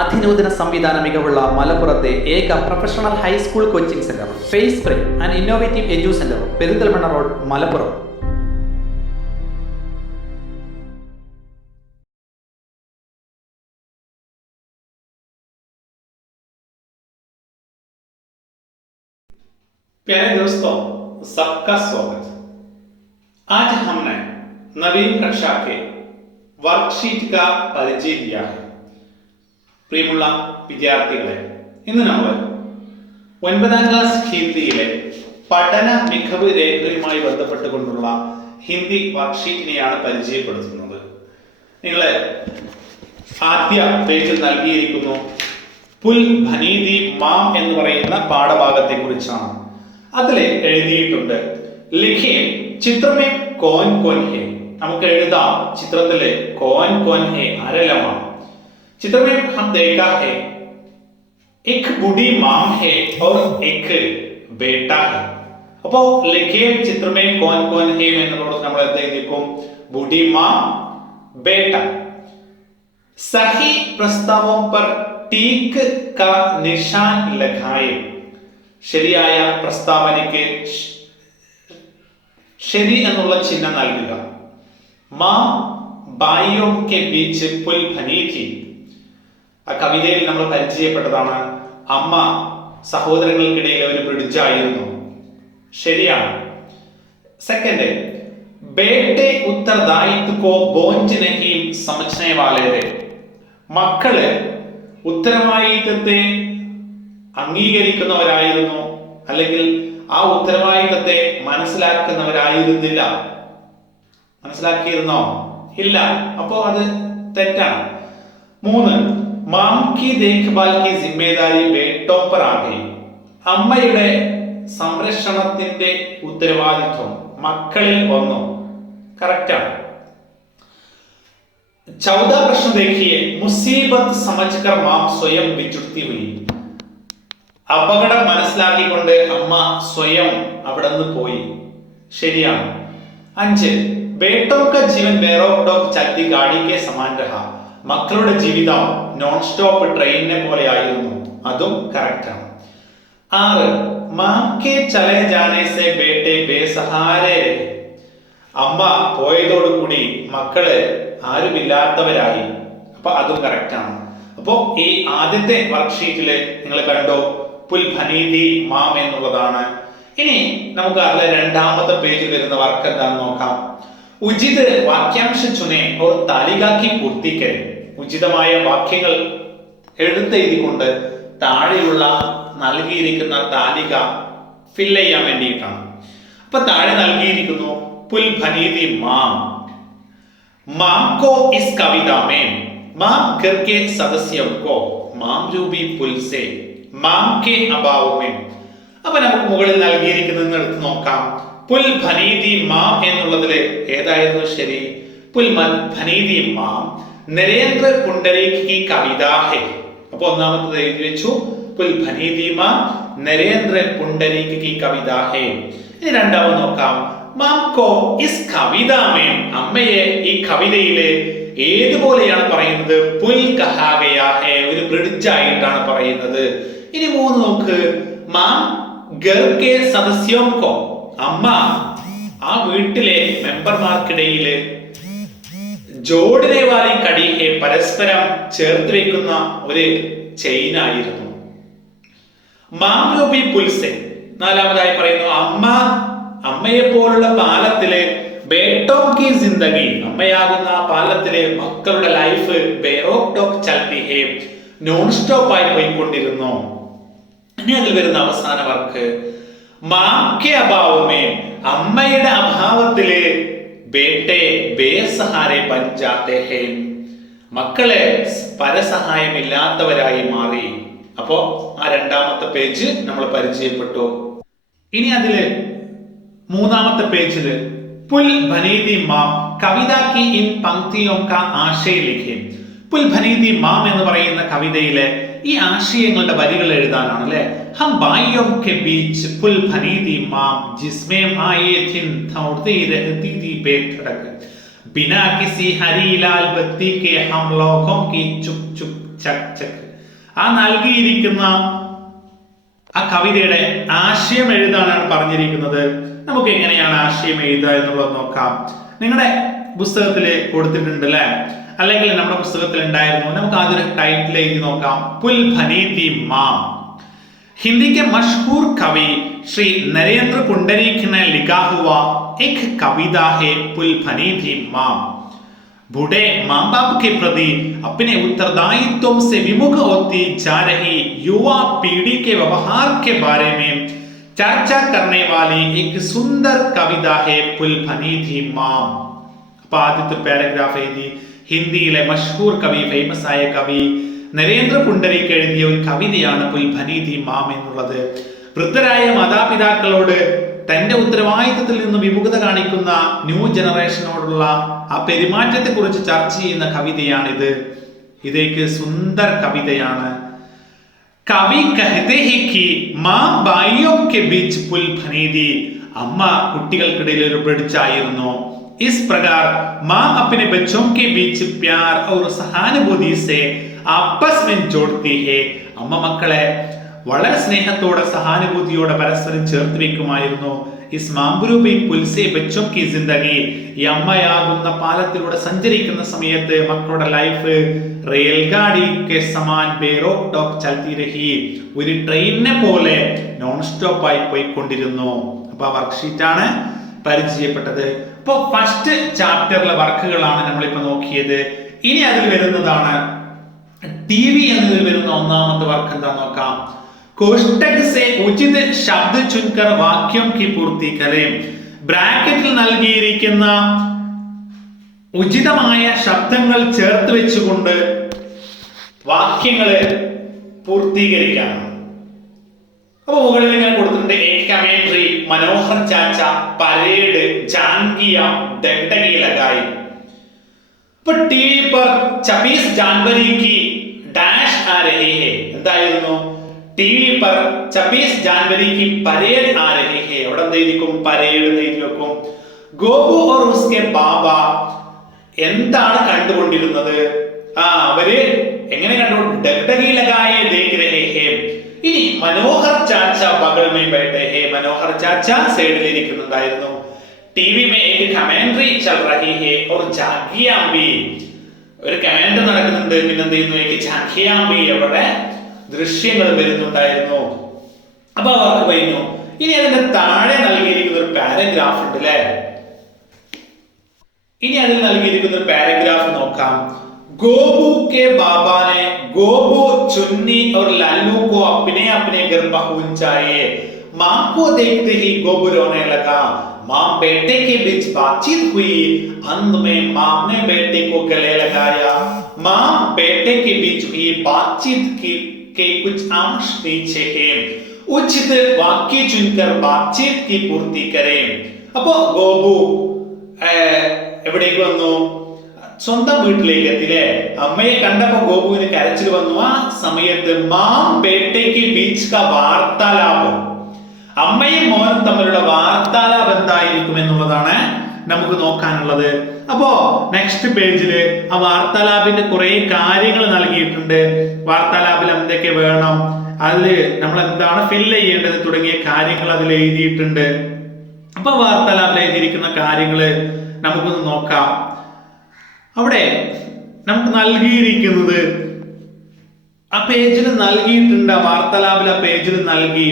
അതിനൂതന സംവിധാന മികവുള്ള മലപ്പുറത്തെ ഏക professional high school coaching centre face spray and innovative edu centre, Perinthalmanna road, Malappuram. प्यारे दोस्तों, सबका स्वागत। आज हमने नवीन कक्षा के वर्कशीट का परिचय दिया है. പ്രിയമുള്ള വിദ്യാർത്ഥികളെ, ഇന്ന് നമ്മൾ 9ാം ക്ലാസ് ഹിന്ദിയിലെ പഠന മികവ് രേഖയുമായി ബന്ധപ്പെട്ടുകൊണ്ടുള്ള ഹിന്ദി വർക്ക്ഷീറ്റിനെയാണ് പരിചയപ്പെടുത്തുന്നത്. നിങ്ങളെ ആദ്യ പേജിൽ നൽകിയിരിക്കുന്നു പുൽ ഭനീതി മാം എന്ന് പറയുന്ന പാഠഭാഗത്തെ കുറിച്ചാണ്. അതിലെ എഴുതിയിട്ടുണ്ട് ലിഖിയെ ചിത്രമേ കോൻ കോൻ ഹേ. നമുക്ക് എഴുതാം ചിത്രത്തിലെ കോൻ കോൻ ഹേ ആരെല്ലാമാണ്. ചിത്രമേ ഹം ദേഖാ ഹേ एक बूढ़ी माम है और एक बेटा है. അപ്പോ ലിഖിയെ ചിത്രമേ കോൻ കോൻ ഹേ എന്നുള്ളത് നമ്മൾ എന്തെങ്കിലും ബൂഢി മാം ബേട്ട. സഹി പ്രസ്താവോं पर टीक का निशान लगाए. ശരിയായ പ്രസ്താവനയ്ക്ക് ശരി എന്നുള്ള ചിഹ്നം നൽകുക. മാം ബായിയോം കെ ബീച്ച് പുൽ ബനി ഥി. ആ കവിതയിൽ നമ്മൾ പരിചയപ്പെട്ടതാണ്. അമ്മ സഹോദരങ്ങൾക്കിടയിൽ ഒരു ബ്രിഡ്ജായിരുന്നു. ശരിയാണ്. സെക്കൻഡ്, ബേട്ടെ ഉത്തരദായിത്വ കോ ബോഞ്ച് നഹീ സമജ്നെ വാലേ थे. മക്കള് ഉത്തരവാദിത്തത്തെ അംഗീകരിക്കുന്നവരായിരുന്നു, അല്ലെങ്കിൽ ആ ഉത്തരവാദിത്തത്തെ മനസ്സിലാക്കുന്നവരായിരുന്നില്ല. മനസ്സിലാക്കിയിരുന്നോ? ഇല്ല. അപ്പോ അത് തെറ്റാണ്. 3, മാം കി ദേഖ്ഭാൽ കി ജിമ്മേദാരി ബേട്ടോ പർ ആ ഗയി. അമ്മയുടെ സംരക്ഷണത്തിന്റെ ഉത്തരവാദിത്വം മക്കളിൽ വന്നു. കറക്റ്റാണ്. 14 प्रश्न देखिए. मुसीबत समझकर मां स्वयं बिछुड़ती हुई. അപകടം മനസ്സിലാക്കിക്കൊണ്ട് അമ്മ സ്വയം അവിടെ നിന്ന് പോയി. ശരിയാണ്. 5, ബേട്ടോ കാ ജീവൻ ബേറോക് ടോക്ക് ചൽത്തി ഗാഡി കെ സമാൻ രഹ. മക്കളുടെ ജീവിതം നോൺ സ്റ്റോപ്പ് ട്രെയിനിനെ പോലെ ആയിരുന്നു. അതും കറക്റ്റ് ആണ്. 6, മാം കെ ചലേ ജാനെ സെ ബേട്ടെ ബേസഹാരെ. അമ്മ പോയതോടുകൂടി മക്കള് ആരുമില്ലാത്തവരായി. അപ്പൊ അതും കറക്റ്റ് ആണ്. അപ്പോ ഈ ആദ്യത്തെ വർക്ക്ഷീറ്റില് നിങ്ങൾ കണ്ടോ പുൽ ഭനീതി മാം എന്നുള്ളതാണ്. ഇനി നമുക്ക് അതിലെ രണ്ടാമത്തെ പേജിൽ വരുന്ന വർക്ക് എന്താണെന്ന് നോക്കാം. ഉചിത് വാക്യാംശ ചുനെ ഓർ താലികാക്കി പൂർത്തീകരെ. ഉചിതമായ വാക്യങ്ങൾ എടുത്തെഴുതിക്കൊണ്ട് താഴെയുള്ള നൽകിയിരിക്കുന്ന താലിക ഫില്ല് ചെയ്യാൻ വേണ്ടിയിട്ടാണ്. അപ്പൊ താഴെ നൽകിയിരിക്കുന്നു പുൽ ഭനീതി മാം. മാം കോ ഇസ് കവിത में माम घर के सदस्यों को माम रूबी पुल से माम के अभाव में. അപ്പൊ നമുക്ക് മുകളിൽ നൽകിയിരിക്കുന്നത് എടുത്ത് നോക്കാം. പുൽ ഭനീതി മാം എന്നുള്ളതില് ഏതായിരുന്നു ശരി? പുൽ ഭനീതി മാം നരേന്ദ്ര പുണ്ടരീക് की कविता है. അപ്പൊ ഒന്നാമത്തേത് എഴുതി വെച്ചു പുൽ ഭനീതി മാം നരേന്ദ്ര പുണ്ടരീക് की कविता है. ഇനി രണ്ടാമത് നോക്കാം. മാം കോ ഇസ് കവിത में. അമ്മയെ ഈ കവിതയിലെ ഏതുപോലെയാണ് പറയുന്നത്? പുൽ കഹാ ഗയാ ഹേ. ഒരു ബ്രിഡ്ജ് ആയിട്ടാണ് പറയുന്നത്. ഇനി 3 നോക്ക്. മാം ഘർ കെ സദസ്യോം കോ. അമ്മ ആ വീട്ടിലെ മെമ്പർമാർക്കിടയിൽ ജോഡനെ വാലി കടി ഹേ. പരസ്പരം ചേർത്ത് വെക്കുന്ന ഒരു ചെയിൻ ആയിരുന്നു. മാം രൂപി പുൽസെ. നാലാമതായി പറയുന്നു അമ്മയെ പോലുള്ള പാലത്തിലെ ബേട്ടോം കി ജിന്ദഗി. അമ്മയാകുന്ന പാലത്തിലെ മക്കളുടെ ലൈഫ് ബേറോക് ടോക്ക് ചൽത്തി ഹേ. നോൺ സ്റ്റോപ്പ് ആയി പോയിക്കൊണ്ടിരുന്നു. ഇനി അതിൽ വരുന്ന അവസാന വർക്ക് മാം കെ അഭാവമേ. അമ്മയുടെ അഭാവത്തില് ബേട്ടെ ബേസഹാരെ ബൻ ജാത്തെ ഹേ. മക്കളെ പരസഹായമില്ലാത്തവരായി മാറി. അപ്പോ ആ രണ്ടാമത്തെ പേജ് നമ്മൾ പരിചയപ്പെട്ടു. ഇനി അതില് മൂന്നാമത്തെ പേജില് പുൽ ഭനീതി മാം കവിത കി ഇൻ പങ്ക്തിയോം കാ ആശയ ലിഖേ. പുൽ ഭനീതി മാം എന്ന് പറയുന്ന കവിതയിലെ ഈ ആശയങ്ങളുടെ വരികൾ എഴുതാനാണ് അല്ലെ. ഹം ബായിയോം കെ ബീച്ച് പുൽ ഭനീതി മാം ജിസ്മേ ആയേ थिन दौड़ती रहती थी बेधड़क बिना किसी हरी लाल बत्ती के हम लोगों की चुप चुप ചക് ചക്. ആ നൽകിയിരിക്കുന്ന ആ കവിതയുടെ ആശയം എഴുതാനാണ് പറഞ്ഞിരിക്കുന്നത്. നമുക്ക് എങ്ങനെയാണ് ആശയം എഴുതുക എന്നുള്ളത് നോക്കാം. നിങ്ങളുടെ പുസ്തകത്തിൽ കൊടുത്തിട്ടുണ്ട് അല്ലെ, അല്ലെങ്കിൽ നമ്മുടെ പുസ്തകത്തിൽ ഉണ്ടായിരുന്നു. നമുക്ക് ആദ്യം ടൈറ്റിൽ എഴുതി നോക്കാം. पुल भनी थी मां. हिंदी के मशहूर कवि श्री नरेंद्र पुंडरीक ने लिखा हुआ एक कविता है पुल भनी थी मां. बूढ़े माँ बाप के प्रति अपने उत्तरदायित्व से विमुख होती जा रही युवा पीढ़ी के व्यवहार के बारे में चर्चा करने वाली एक सुंदर कविता है पुल भनी थी मां. അപ്പൊ ആദ്യത്തെ പാരഗ്രാഫ് എഴുതി. ഹിന്ദിയിലെ മഷഹൂർ കവി, ഫേമസ് ആയ കവി നരേന്ദ്ര പുണ്ടരീക് എഴുതിയ ഒരു കവിതയാണ് പുൽ ഭനി ഥി മാം എന്നുള്ളത്. വൃദ്ധരായ മാതാപിതാക്കളോട് തന്റെ ഉത്തരവാദിത്തത്തിൽ നിന്ന് വിമുഖത കാണിക്കുന്ന ന്യൂ ജനറേഷനോടുള്ള ആ പെരുമാറ്റത്തെ കുറിച്ച് ചർച്ച ചെയ്യുന്ന കവിതയാണിത്. ഇതേക്ക് സുന്ദർ കവിതയാണ്. കവി കഹത്തെ ഹി കി മാം ഭായിയോ കെ ബീച്ച് പുൽ ഭനി ഥി. അമ്മ കുട്ടികൾക്കിടയിൽ ഒരു ബ്രിഡ്ജായിരുന്നു. इस प्रकार माँ अपने बच्चों के बीच प्यार और सहानुभूति से आपस में जोड़ती है. അമ്മ മക്കളെ വളരെ സ്നേഹത്തോടെ സഹാനുഭൂതിയോടെ പരസ്പരം ചേർത്ത് വെക്കുമായിരുന്നു. इस मामरूपी पुल से बच्चों की जिंदगी. ഈ അമ്മയാകുന്ന പാലത്തിലൂടെ സഞ്ചരിക്കുന്ന സമയത്ത് മക്കളുടെ ലൈഫ് റെയിൽഗാഡി കെ സമാൻ ബേറോക് ടോക്ക് ചൽത്തി രഹി. ഒരു ട്രെയിനിനെ പോലെ നോൺ സ്റ്റോപ്പ് ആയി പോയിക്കൊണ്ടിരുന്നു. അപ്പൊ ആ വർക്ക്ഷീറ്റ് ആണ് പരിചയപ്പെട്ടത്. ഇപ്പൊ ഫസ്റ്റ് ചാപ്റ്ററിലെ വർക്കുകളാണ് നമ്മളിപ്പോ നോക്കിയത്. ഇനി അതിൽ വരുന്നതാണ് TV എന്നതിൽ വരുന്ന ഒന്നാമത്തെ വർക്ക് എന്താ നോക്കാം. കോഷ്ടക് സെ ഉചിത് ശബ്ദ ചുൻകർ വാക്യം കി പൂർത്തി കരേ. ബ്രാക്കറ്റിൽ നൽകിയിരിക്കുന്ന ഉചിതമായ ശബ്ദങ്ങൾ ചേർത്ത് വെച്ചുകൊണ്ട് വാക്യങ്ങളെ പൂർത്തീകരിക്കണം. അപ്പൊ മുകളിൽ ഇങ്ങനെ കൊടുത്തിട്ടുണ്ട്. കമന്ററി, മനോഹർ ചാച്ച, പരേഡ്, ജാൻകിയ, ഡഗ്ഡഗി ലഗായി. ഇപ്പൊ ടിവി पर 26 जनवरी की ഡാഷ് ആ രഹി ഹെ. എന്തായിരുന്നു? ടിവി पर 26 जनवरी की പരേഡ് ആ രഹി ഹെ. അവിടെ എന്തായിരിക്കും? പരേഡ് എന്ന് എഴുതി വെക്കും. ഗോപു और उसके ബാബ എന്താണ് കണ്ടുകൊണ്ടിരുന്നത്? അവര് എങ്ങനെ കണ്ടു? ഡഗ്ഡഗി ലഗായെ ദേഖ് രഹേ ഹെ. ഇനി മനോഹർ ചാച്ച ബഗൽ മേ ബൈഠേ ഹേ. മനോഹർ ചാച്ച സൈഡിൽ ഇരിക്കുന്നുണ്ടായിരുന്നു. ടിവി മേ ഏക് കമന്ററി ചൽ രഹി ഹേ और ജാഗിയാ ഭി. ഒരു കമന്ററി നടക്കുന്നുണ്ട്. പിന്നെ എന്ത് ചെയ്യുന്നു? ഏക് ജാഗിയാ ഭി. അവിടെ ദൃശ്യങ്ങൾ വരുന്നുണ്ടായിരുന്നു. അപ്പൊ അവർക്ക് കഴിഞ്ഞു. ഇനി അതിന്റെ താഴെ നൽകിയിരിക്കുന്ന ഒരു പാരഗ്രാഫ് ഉണ്ട് അല്ലേ? ഇനി അതിൽ നൽകിയിരിക്കുന്ന ഒരു പാരഗ്രാഫ് നോക്കാം. गोबू के बाबा ने गोबू, चुन्नी और लल्लू को अपने अपने घर पहुंचाए. मां को देखते ही गोबू रोने लगा. मां बेटे के बीच बातचीत हुई. अंत में मां ने बेटे को गले लगाया. मां बेटे के बीच हुई बातचीत के कुछ अंश नीचे हैं. उचित वाक्य चुनकर बातचीत की पूर्ति करें. അപ്പോ ഗോപു എവിടേക്ക് വന്നു? സ്വന്തം വീട്ടിലേക്ക് എത്തില്ലേ? അമ്മയെ കണ്ടപ്പോ ഗോപുവിന് കരച്ചിൽ വന്നു. ആ സമയത്ത് മാം ബേട്ടയ്ക്ക് ബീച്ച് ക വാർത്താലാപം. അമ്മയും മോനും തമ്മിലുള്ള വാർത്താലാപം എന്തായിരിക്കും എന്നുള്ളതാണ് നമുക്ക് നോക്കാനുള്ളത്. അപ്പോ നെക്സ്റ്റ് പേജില് ആ വാർത്താലാപിന്റെ കുറെ കാര്യങ്ങൾ നൽകിയിട്ടുണ്ട്. വാർത്താലാപിൽ എന്തൊക്കെ വേണം, അതില് നമ്മൾ എന്താണ് ഫില്ല് ചെയ്യേണ്ടത് തുടങ്ങിയ കാര്യങ്ങൾ അതിൽ എഴുതിയിട്ടുണ്ട്. അപ്പൊ വാർത്താലാപിൽ എഴുതിയിരിക്കുന്ന കാര്യങ്ങള് നമുക്കൊന്ന് നോക്കാം. അവിടെ നമുക്ക് നൽകിയിരിക്കുന്നത് ആ പേജിൽ നൽകിയിട്ടുണ്ട്. വാർത്താലാപിൽ ആ പേജിൽ നൽകി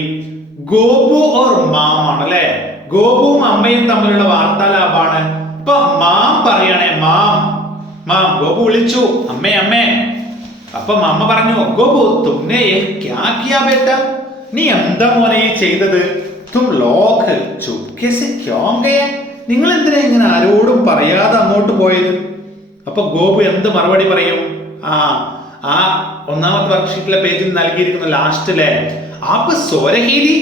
ഗോപു ഓർ മാം ആണ് അല്ലെ? ഗോപുവും അമ്മയും തമ്മിലുള്ള വാർത്താലാപാണ്. അപ്പൊ മാം പറയണേ, മാം മാം. ഗോപു വിളിച്ചു, അമ്മേ അമ്മേ. അപ്പൊ അമ്മ പറഞ്ഞു, ഗോപു തുമ്നെ ക്യാ കിയാ ബേട്ട? നീ എന്താ മോനെ ചെയ്തത്? തും ലോക് ചുപ്കെ സെ ക്യോं ഗയേ? നിങ്ങൾ എന്തിനാ ഇങ്ങനെ ആരോടും പറയാതെ അങ്ങോട്ട് പോയത്? അപ്പൊ ഗോപു എന്ത് മറുപടി പറയും? ആ ഒന്നാമത്തെ വർക്ക്ഷീറ്റിലെ പേജിൽ നൽകിയിരിക്കുന്ന ലാസ്റ്റിലെ ആപ്പ് സോരഹീരി.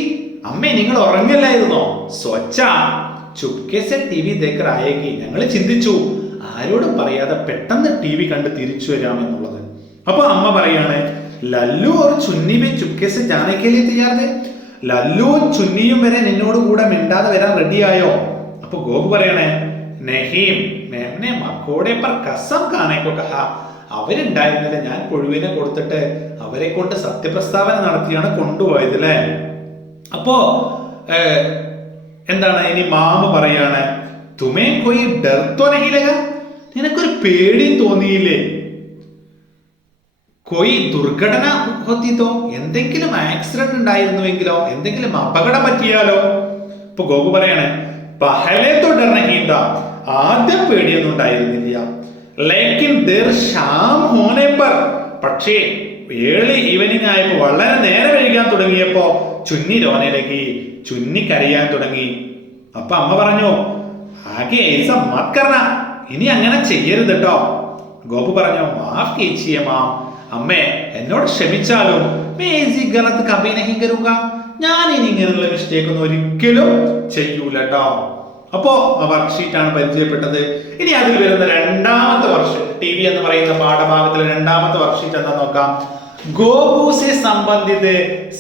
അമ്മേ നിങ്ങൾ ഉറങ്ങില്ലായിരുന്നോ? സ്വച്ഛ ചുപ്കെ സെ ടിവി ദേക്കർ ആയേക്ക്. ഞങ്ങൾ ചിന്തിച്ചു ആരോടും പറയാതെ പെട്ടെന്ന് ടിവി കണ്ട് തിരിച്ചു വരാമെന്നുള്ളത്. അപ്പൊ അമ്മ പറയാണ്, ലല്ലു ഒരു ചുന്നി ബി ചുപ്കെ സെ ജാനെ കെ ലിയെ തയ്യാർ थे. ലല്ലുവും ചുന്നിയും വരെ നിന്നോട് കൂടെ മിണ്ടാതെ വരാൻ റെഡിയായോ? അപ്പൊ ഗോപു പറയണേ, नहीं मैंने मकोड़े पर कसम खाने को कहा. അവരുണ്ടായിരുന്നില്ല, ഞാൻ പുഴുവിനെ കൊടുത്തിട്ട് അവരെ കൊണ്ട് സത്യപ്രസ്താവന നടത്തിയാണ് കൊണ്ടുപോയത് അല്ലേ. അപ്പോ എന്താണ് ഇനി മാമ പറയാണ്, തുമേ കൊയ് ഡർത്തോ നഹീ ലഗാ, നിനക്കൊരു പേടിയും തോന്നിയില്ലേ? കൊയ് ദുർഘടന ഹോത്തിത്തോ, എന്തെങ്കിലും ആക്സിഡന്റ് ഉണ്ടായിരുന്നുവെങ്കിലോ, എന്തെങ്കിലും അപകടം പറ്റിയാലോ? ഇപ്പൊ ഗോപു പറയാണ്, പഹലെ തോ ഡർ നഹീ താ, ആദ്യം പേടിയൊന്നും ഉണ്ടായിരുന്നില്ല. ലേക്കിൻ ദേർ ഷാം ഹോനെ പർ, പക്ഷേ ഏളി ഈവനിങ് ആയപ്പോ, വളരെ നേരെ വൈകാൻ തുടങ്ങിയപ്പോ ചുന്നി രോനയിലേക്ക്, ചുന്നി കരയാൻ തുടങ്ങി. അപ്പൊ അമ്മ പറഞ്ഞു, ആകെ ഐസ മത് കർന, ഇനി അങ്ങനെ ചെയ്യരുത് കേട്ടോ. ഗോപു പറഞ്ഞു, മാഫ് കീജിയേ മാം, അമ്മേ എന്നോട് ക്ഷമിച്ചാലും ഗലത്ത് കബി നഹീ കരൂംഗാ, ഞാൻ ഇനി ഇങ്ങനെയുള്ള മിസ്റ്റേക്ക് ഒന്നും ഒരിക്കലും ചെയ്യൂല കേട്ടോ. അപ്പോ വർക്ക്ഷീറ്റാണ് പരിചയപ്പെട്ടത്. ഇനി അതിൽ വരുന്ന രണ്ടാമത്തെ വർക്ക്ഷീറ്റ്, ടി വി എന്ന് പറയുന്ന പാഠഭാഗത്തിലെ രണ്ടാമത്തെ വർക്ക്ഷീറ്റ് എന്താ നോക്കാം. ഗോപു സെ സംബന്ധിത്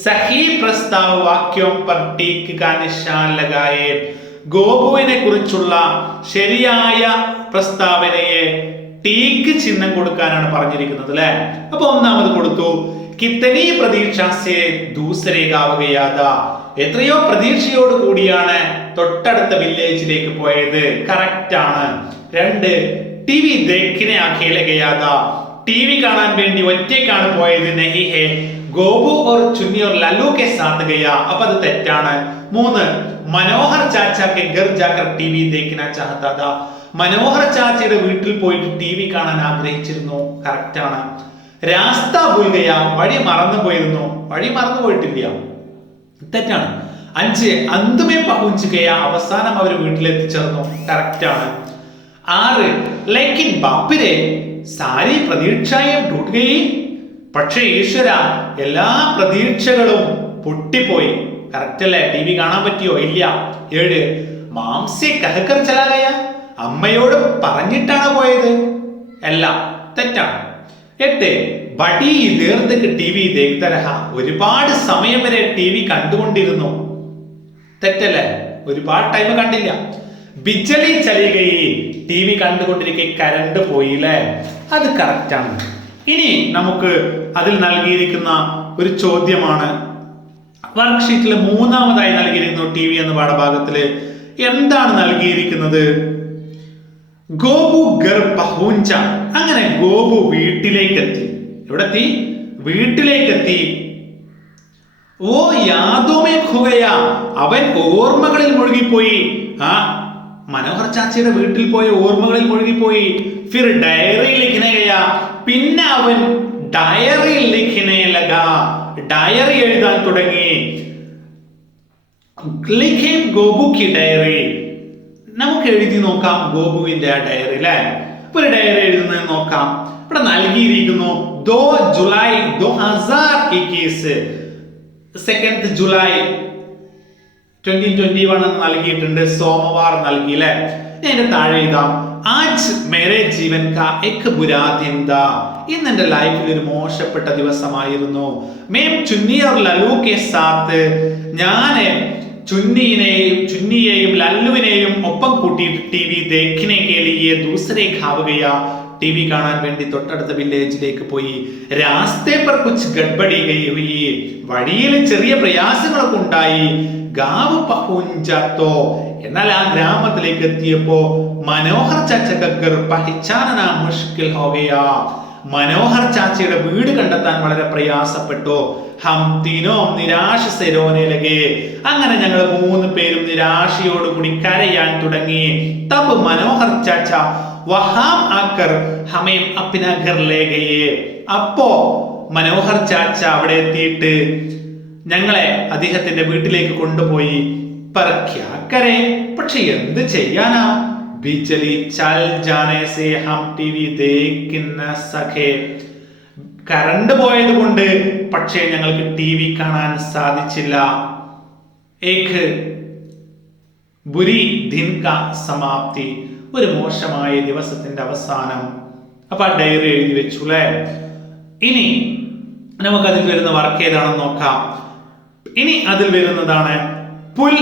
സഹി പ്രസ്താവ് വാക്യോം പർ ടിക് കാ നിശാൻ ലഗായേ, ഗോപുവിനെ കുറിച്ചുള്ള ശരിയായ പ്രസ്താവനയെ ടീക്ക് ചിഹ്നം കൊടുക്കാനാണ് പറഞ്ഞിരിക്കുന്നത് അല്ലെ. അപ്പൊ ഒന്നാമത് കൊടുത്തു, കിത്തനി പ്രതീക്ഷ സേ ദൂസരേ ഗാവ് ഗയാ താ, എത്രയോ പ്രതീക്ഷയോട് കൂടിയാണ് തൊട്ടടുത്ത വില്ലേജിലേക്ക് പോയത്, കറക്റ്റ് ആണ്. രണ്ട്, ടി വി ദേഖ്നെ അഖേലെ ഗയാ താ, ടി വി കാണാൻ വേണ്ടി ഒറ്റയ്ക്കാണ് പോയത്, നഹി ഹേ ഗോപു ഓർ ചുന്നി ഓർ ലല്ലു കെ സാത്ത് ഗയാ, അപ്പൊ അത് തെറ്റാണ്. മൂന്ന്, മനോഹർ ചാച്ച കെ ഘർ ജാകർ ടി വി ദേഖ്നാ ചാഹതാ താ, മനോഹർ ചാച്ചയുടെ വീട്ടിൽ പോയിട്ട് ടി വി കാണാൻ ആഗ്രഹിച്ചിരുന്നു, കറക്റ്റ് ആണ്. രാസ്ത ഭൂൽ ഗയാ, വഴി മറന്നു പോയിരുന്നു, വഴി മറന്നു പോയിട്ടില്ല, തെറ്റാണ്. അഞ്ച്, അന്തുമേ പഹുഞ്ച് ഗയാ, അവസാനം അവർ വീട്ടിലെത്തിച്ചേർന്നു, കറക്റ്റ് ആണ്. ആറ്, ലേക്കിൻ ബാപ്പിരെ സാരി പ്രതീക്ഷയും ടൂട്ട് ഗയി, പക്ഷേ ഈശ്വര എല്ലാ പ്രതീക്ഷകളും പൊട്ടിപ്പോയി, കറക്റ്റ് അല്ലേ. ടി വി കാണാൻ പറ്റിയോ? ഇല്ല. ഏഴ്, മാംസെ കഹക്കർ ചലാ ഗയാ, അമ്മയോട് പറഞ്ഞിട്ടാണ് പോയത്, എല്ലാം തെറ്റാണ്. എട്ട്, buddy there Tak T V ദേഖ്താ രഹാ, ഒരുപാട് സമയം വരെ ടി വി കണ്ടുകൊണ്ടിരുന്നു, തെറ്റല്ലേ, ഒരുപാട് ടൈം കണ്ടില്ല. ബിജലി ചലി ഗയി, ടി വി കണ്ടുകൊണ്ടിരിക്കെ കറണ്ട് പോയില്ലേ, അത് കറക്റ്റ് ആണ്. ഇനി നമുക്ക് അതിൽ നൽകിയിരിക്കുന്ന ഒരു ചോദ്യമാണ്, വർക്ക്ഷീറ്റിൽ മൂന്നാമതായി നൽകിയിരിക്കുന്നു ടി വി എന്ന പാഠഭാഗത്തില് എന്താണ് നൽകിയിരിക്കുന്നത്? ഗോപു ഗർ പഹുഞ്ച, അങ്ങനെ ഗോപു വീട്ടിലേക്ക് എത്തി. എവിടെ എത്തി? വീട്ടിലേക്ക് എത്തി. ഓ യാദോമേ ഖുഗയ, അവൻ ഓർമ്മകളിൽ മുഴുകിപ്പോയി. ആ മനോഹർ ചാച്ചയുടെ വീട്ടിൽ പോയ ഓർമ്മകളിൽ മുഴുകിപ്പോയി. ഫിർ ഡയറി ലിഖ്നെ ഗയാ, പിന്നെ അവൻ ഡയറി ലിഖ്നെ ലഗാ, ഡയറി എഴുതാൻ തുടങ്ങി. ലിഖേ ഗോപു കി ഡയറി, നമുക്ക് എഴുതി നോക്കാം ഗോപുവിന്റെ ആ ഡയറി അല്ലെ. ഒരു ഡയറി എഴുതുന്നത് നോക്കാം. ഇവിടെ നൽകിയിരിക്കുന്നു 2 ജൂലൈ 2021, 2 ജൂലൈ 2021 നൽകിയിട്ടുണ്ട്, സോമവാർ നൽകി അല്ലെ. അതിന്റെ താഴെ എഴുതാം, ആജ് മേരെ ജീവൻ കാ എക് ബുരാ ദിൻ താ, ഇന്ന് എന്റെ ലൈഫിൽ ഒരു മോശപ്പെട്ട ദിവസമായിരുന്നു. മേം ചുന്നി ഓർ ലല്ലു കെ സാത്ത്, ഞാന് ചുന്നിയെയും ലല്ലുവിനെയും ഒപ്പം കൂട്ടിയിട്ട് ടി വി ദേഖ്നെ കെ ലിയെ ദൂസരെ ഖാവ് ഗയാ, ടി വി കാണാൻ വേണ്ടി തൊട്ടടുത്ത വില്ലേജിലേക്ക് പോയി. രാസ്തേ പർ കുച്ച് ഗഡ്ബഡി ഗയി ഹുയി, വഴിയിൽ ചെറിയ പ്രയാസങ്ങളൊക്കെ ഉണ്ടായി. ഗാവ് പഹുഞ്ചാത്തോ, എന്നാൽ ആ ഗ്രാമത്തിലേക്ക് എത്തിയപ്പോ മനോഹർ ചാച്ച കർ പഹചാനന മുഷ്കിൽ ഹോ ഗയാ, മനോഹർ ചാച്ചയുടെ വീട് കണ്ടെത്താൻ വളരെ പ്രയാസപ്പെട്ടു. ഹം തീനോ നിരാശ സെ രോനെ ലഗേ, അങ്ങനെ ഞങ്ങൾ 3 പേരും നിരാശയോടുകൂടി കരയാൻ തുടങ്ങി. തബ് മനോഹർ ചാച്ച വഹാം ആക്കർ ഹമേം അപ്ന ഘർ ലേ ഗയേ, അപ്പോ മനോഹർ ചാച്ച അവിടെ എത്തിയിട്ട് ഞങ്ങളെ അദ്ദേഹത്തിന്റെ വീട്ടിലേക്ക് കൊണ്ടുപോയി. പർ ക്യാ കരേ, പക്ഷെ എന്ത് ചെയ്യാനാ? ബിജലി ചൽ ജാനേ സേ ഹം ടിവി ദേഖ് ന സകേ, കറണ്ട് പോയത് കൊണ്ട് പക്ഷേ ഞങ്ങൾക്ക് ടി വി കാണാൻ സാധിച്ചില്ല. ഏക് ബുരി ദിൻ കാ സമാപ്തി, ഒരു മോശമായ ദിവസത്തിന്റെ അവസാനം. അപ്പൊ ആ ഡയറി എഴുതി വെച്ചു അല്ലെ. ഇനി നമുക്ക് അതിൽ വരുന്ന വർക്ക് ഏതാണെന്ന് നോക്കാം. ഇനി അതിൽ വരുന്നതാണ് പുൽ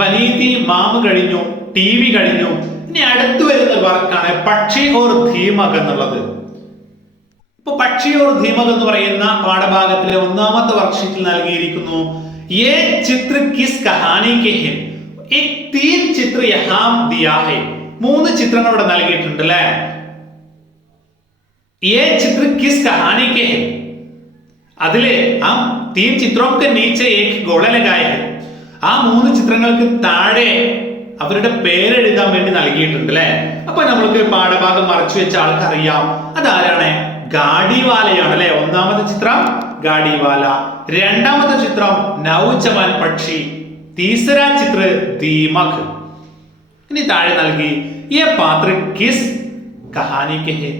ബനീതി, മാമ് കഴിഞ്ഞു, ടി വി കഴിഞ്ഞു. ഇനി അടുത്തു വരുന്ന വർക്കാണ് പക്ഷി ഓർ ധീമക് എന്നുള്ളത്. ഇപ്പൊ പക്ഷി ഓർ ദീമക് എന്ന് പറയുന്ന പാഠഭാഗത്തിലെ ഒന്നാമത്തെ വർക്ക്ഷീറ്റിൽ നൽകിയിരിക്കുന്നു ये चित्र किस कहानी के हैं एक तीन चित्र यहाँ दिया है മൂന്ന് ചിത്രങ്ങൾ ഇവിടെ നൽകിയിട്ടുണ്ട് അല്ലേ ये चित्र किस कहानी के हैं അതിലെ ആ तीन चित्रों के नीचे एक गोला लगाया है ആ മൂന്ന് ചിത്രങ്ങൾക്ക് താഴെ അവരുടെ പേരെഴുതാൻ വേണ്ടി നൽകിയിട്ടുണ്ട് അല്ലേ അപ്പൊ നമ്മൾക്ക് പാഠഭാഗം മറച്ചു വെച്ച ആൾക്കറിയാം അതാരാണ് ഗാഡിവാലയാണ് അല്ലെ ഒന്നാമത്തെ ചിത്രം ഗാഡിവാല രണ്ടാമത്തെ ചിത്രം നൗജവാൻ പക്ഷി തീസര ചിത്ര ദീമക് ഇനി താഴെ നൽകി ഈ പാത്ര കിസ് കഹാനി കെ ഹെ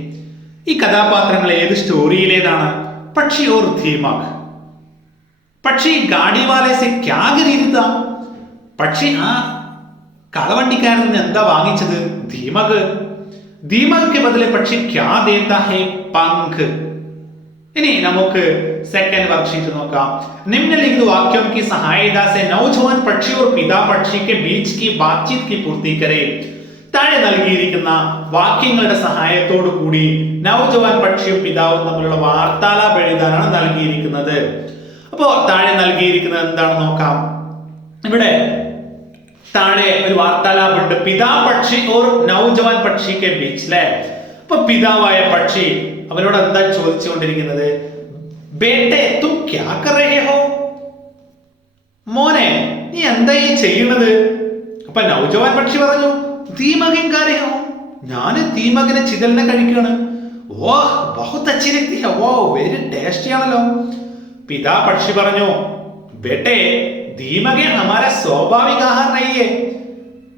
ഈ കഥാപാത്രങ്ങൾ ഏത് സ്റ്റോറിയിലേതാണ് പക്ഷി ഓർ ദീമക് പക്ഷി ഗാഡിവാലെ സെ ക്യാ ഖരീദത പക്ഷി ആ കളവണ്ടിക്കാരൻ നിന്ന് എന്താ വാങ്ങിച്ചത് ദീമക് दीमक के बदले पक्षी क्या देता है पंख इन्हें नमक सेकंड वर्कशीट नोका निम्नलिखित वाक्यों की सहायता से नौजवान पक्षी और पिता पक्षी के बीच की बातचीत की पूर्ति करें താഴെ നൽകിയിരിക്കുന്ന വാക്യങ്ങളുടെ സഹായത്തോടു കൂടി നൗജവാൻ പക്ഷിയും പിതാവും തമ്മിലുള്ള വാർത്താലാപം എഴുതാനാണ് നൽകിയിരിക്കുന്നത് അപ്പോൾ താഴെ നൽകിയിരിക്കുന്നത് എന്താണെന്ന് നോക്കാം ഇവിടെ താഴെ ഒരു വാർത്താലാപുണ്ട് പിതാ പക്ഷി ഓർ നൗജവാൻ പക്ഷി കെ ബീച്ച് അല്ലേ അപ്പൊ പിതാവായ പക്ഷി അവരോട് എന്താ ചോദിച്ചുകൊണ്ടിരിക്കുന്നത് ബേട്ടെ തും ക്യാ കർ രഹേ ഹോ മോനെ നീ എന്താ ഈ ചെയ്യുന്നത് അപ്പൊ നൗജവാൻ പക്ഷി പറഞ്ഞു ദീമകൻ കാ രഹേ ഹോ ഞാൻ ദീമകനെ ചിതലിനെ കഴിക്കുകയാണ് ഓഹ് ബഹുത് അച്ഛി ലഗ്തി ഹൈ ഓ വെരി ടേസ്റ്റി ആണല്ലോ പിതാ പക്ഷി പറഞ്ഞു ബേട്ടെ ദീമക് ഹമാര സ്വാഭാവിക ആഹാർ നഹിയേ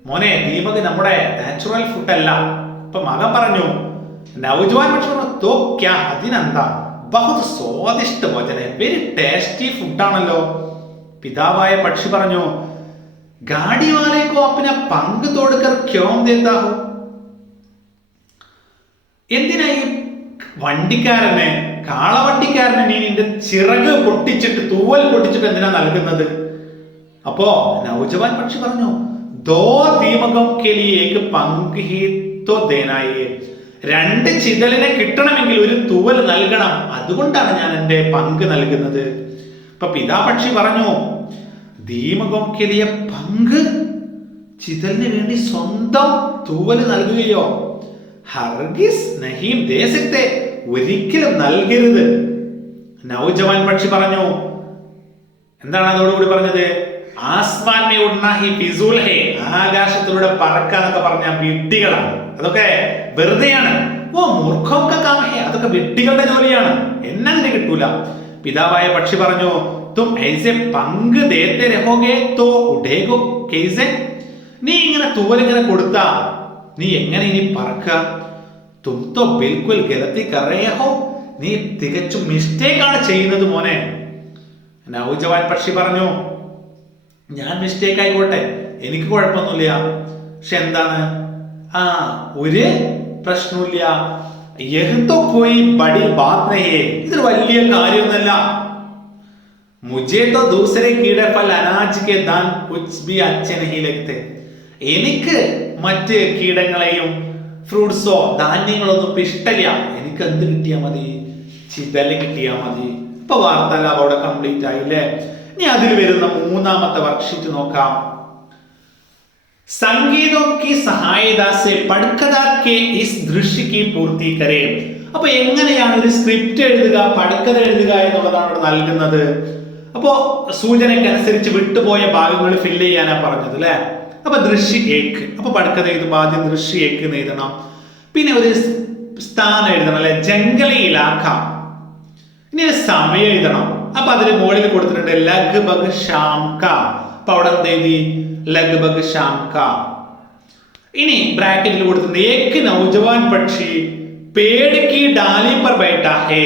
മോനെ ദീമക് നമ്മുടെ നാച്ചുറൽ ഫുഡ് അല്ല അപ്പൊ മകൻ പറഞ്ഞു നൗജവാൻ പക്ഷി പറഞ്ഞു തോ ക്യാ അതിനെന്താ ബഹുത് സ്വാദിഷ്ട ഭോജന വെരി ടേസ്റ്റി ഫുഡ് ആണല്ലോ പിതാവായ പക്ഷി പറഞ്ഞു ഗാഡിവാലേക്കോ അപ്പന പങ്ക് തോടുക്കർ ക്യോം ദേതാ ഹോ എന്തിനാ ഈ വണ്ടിക്കാരനെ കാളവണ്ടിക്കാരനെ നീ നിന്റെ ചിറക് പൊട്ടിച്ചിട്ട് തൂവൽ പൊട്ടിച്ചിട്ട് എന്തിനാ നൽകുന്നത് അപ്പോ നൗജവാൻ പക്ഷി പറഞ്ഞു ദോ ദീമകം കെ ലിയേ ഏക് പങ്ക് ഹി തോ ദേനാ ഹൈ രണ്ട് ചിതലിനെ കിട്ടണമെങ്കിൽ ഒരു തൂവൽ നൽകണം അതുകൊണ്ടാണ് ഞാൻ എൻ്റെ പങ്ക് നൽകുന്നത് അപ്പൊ പിതാ പക്ഷി പറഞ്ഞു ദീമകം കെ ലിയേ പങ്ക് ചിതലിന് വേണ്ടി സ്വന്തം തൂവൽ നൽകുകയോ ഹർഗിസ് നഹീം ദേ സക്തേ ഒരിക്കലും നൽകരുത് നൗജവാൻ പക്ഷി പറഞ്ഞു എന്താണ് അതോടുകൂടി പറഞ്ഞത് ആസ്മാൻ മേ ഉഡ്നാ ഹി ഫിസൂൽ ഹേ ആകാശത്തിലൂടെ പറക്കാന്നൊക്കെ പറഞ്ഞ വിഡ്ഢികളാണ് അതൊക്കെ വെറുതെയാണ് ഓ മൂർഖം കാ കാം ഹേ അതൊക്കെ വിഡ്ഢികളുടെ ജോലിയാണ് എന്നതിന് കിട്ടൂല പിതാവായ പക്ഷി പറഞ്ഞു തും ഐസെ പങ്ക് ദേത്തെ രഹോഗേ തോ ഉഡേഗോ കൈസെ നീ ഇങ്ങനെ തൂവൽ ഇങ്ങനെ കൊടുത്താ നീ എങ്ങനെ ഇനി പറക്കുക തും തോ ബിൽകുൽ ഗലത്തി കർ രഹേ ഹോ നീ തികച്ചും മിസ്റ്റേക്ക് ആണ് ചെയ്യുന്നത് മോനെ നൗജവാൻ പക്ഷി പറഞ്ഞു ഞാൻ മിസ്റ്റേക്ക് ആയിക്കോട്ടെ എനിക്ക് കുഴപ്പമൊന്നുമില്ല പക്ഷെ എന്താണ് ആ ഒരു പ്രശ്നമില്ല യഹ് തോ കോയി ബഡി ബാത് നഹി ഇതൊരു വലിയ കാര്യമൊന്നുമല്ല മുझे तो दूसरे कीड़े फल अनाज के दान कुछ भी अच्छे नहीं लगते എനിക്ക് മറ്റ് കീടങ്ങളെയും ഫ്രൂട്ട്സോ ധാന്യങ്ങളൊന്നും ഇഷ്ടമില്ല എനിക്ക് എന്ത് കിട്ടിയാൽ മതി ചിതല് കിട്ടിയാൽ മതി ഇപ്പൊ വാർത്താലാപം അവിടെ കംപ്ലീറ്റ് ആയില്ലേ ഇനി അതിൽ വരുന്ന മൂന്നാമത്തെ വർക്ക്ഷീറ്റ് നോക്കാം സംഗീതം की सहायता से पढ़कथा के इस दृश्य की पूर्ति करें അപ്പൊ എങ്ങനെയാണ് ഒരു സ്ക്രിപ്റ്റ് എഴുതുക പढ़कഥ എഴുതുക എന്നുള്ളതാണ് ഇവിടെ നൽകുന്നത് അപ്പോ സൂചനയ്ക്കനുസരിച്ച് വിട്ടുപോയ ഭാഗങ്ങൾ ഫില്ല് ചെയ്യാനാ പറഞ്ഞത് അല്ലെ അപ്പൊ ദൃശ്യ ഏക്ക് അപ്പൊ പढ़कഥ എഴുതുമ്പോൾ ആദ്യം ദൃശ്യ ഏക്ക് എന്ന് എഴുതണം പിന്നെ ഒരു സ്ഥാനം എഴുതണം അല്ലെ ജംഗലി ഇലാഖ ഇനി ഒരു സമയം എഴുതണം അപ്പൊ അതിന് മുകളിൽ കൊടുത്തിട്ടുണ്ട് ലഗ്ഭഗ് ഷാം കാ അപ്പൊ അവിടെ എന്ത് എഴുതി ലഗ്ഭഗ് ഷാം കാ ഇനി ബ്രാക്കറ്റിൽ കൊടുത്തിട്ടുണ്ട് ഏക് നൗജവാൻ പക്ഷി പേട് കി ഡാലി പർ ബൈഠാ ഹേ